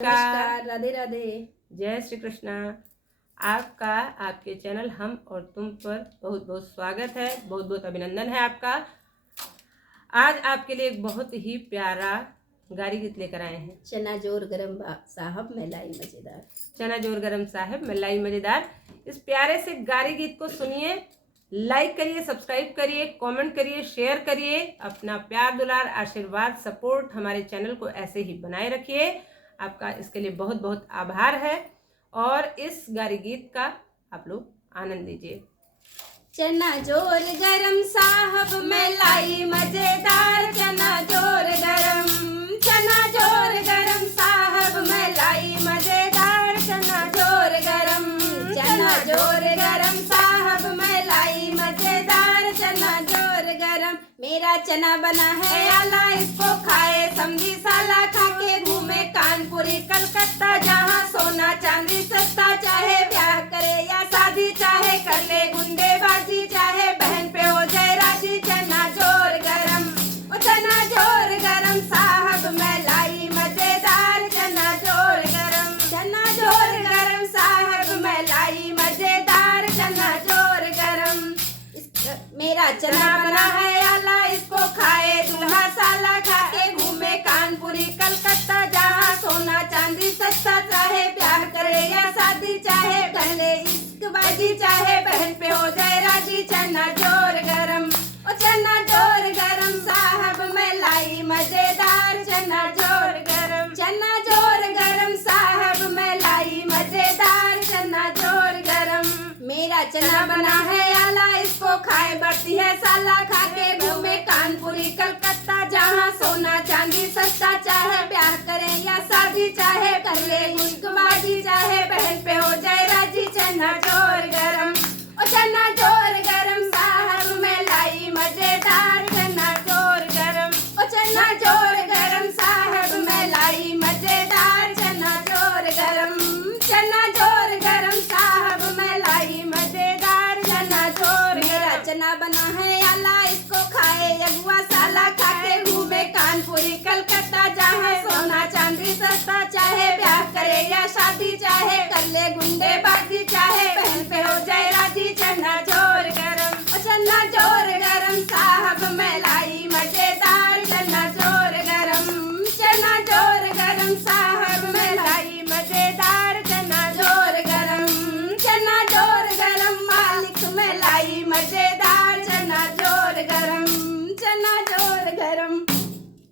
नमस्कार, राधे राधे। जय श्री कृष्णा। आपका आपके चैनल हम और तुम पर बहुत बहुत स्वागत है, बहुत बहुत अभिनंदन है आपका। आज आपके लिए एक बहुत ही प्यारा गारी गीत लेकर आए हैं। चना जोर गरम साहब मलाई मजेदार। चना जोर गरम साहब मलाई मजेदार। इस प्यारे से गारी गीत को सुनिए, लाइक करिए, सब्सक्राइब करिए, कमेंट करिए, शेयर करिए। अपना प्यार दुलार आशीर्वाद सपोर्ट हमारे चैनल को ऐसे ही बनाए रखिए। आपका इसके लिए बहुत बहुत आभार है और इस गारी गीत का आप लोग आनंद लीजिए। चना जोर गरम साहब मलाई मजेदार। चना जोर गरम, चना जोर गरम साहब मलाई मजेदार। चना जोर गरम, चना जोर गरम साहब मलाई मजेदार। चना जोर गरम, मेरा चना बना है आला, इसको खाए समझी साला। खा के घूमे कानपुरी कलकत्ता, जहाँ सोना चांदी सस्ता। चाहे ब्याह करे या शादी, चाहे कर ले गुंडेबाजी, चाहे बहन पे हो जाए राजी। चना जोर गरम, ओ चना जोर गरम साहब मलाई मजेदार। चना जोर गरम, चना जोर गरम साहब मलाई मजेदार। चना जोर गरम, मेरा चना बना है आला, इसको खाए दूल्हा साला। खा के घूमे कानपुरी कलकत्ता, जहाँ सोना चांदी सस्ता। चाहे प्यार करे या शादी, चाहे पहले इश्कबाजी, चाहे बहन पे हो जाए राजी। चना जोर गरम, ओ चना जोर गरम साहब मलाई मजेदार। चना जोर गरम, चना जोर गरम साहब मलाई मजेदार। चना जोर गरम, मेरा चना बना है आला, इसको खाए बढ़ती है साला। खा के घूमे कानपुरी कलकत्ता, जहाँ सोना चांदी सस्ता। चाहे ब्याह करे या शादी, चाहे कर ले मुश्कबाजी, चाहे बहन पे हो जाए राजी। चना जोर गरम, ओ चना जोर गरम साहब मलाई मजेदार। चना जोर गरम, ओ चना जोर गरम साहब मलाई मजेदार। चना जोर गरम, चना जोर गरम साहब मलाई मजेदार। चना जोर, मेरा चना बना है आला, इसको खाए अगुआ साला। खा के घूमे कानपुरी कलकत्ता, जहाँ सोना चांदी सस्ता। चाहे ब्याह करे या शादी, चाहे कर ले गुंडेबाजी, चाहे बहन पे हो जाए राजी। चना जोर गरम, ओ चना जोर गरम साहब मलाई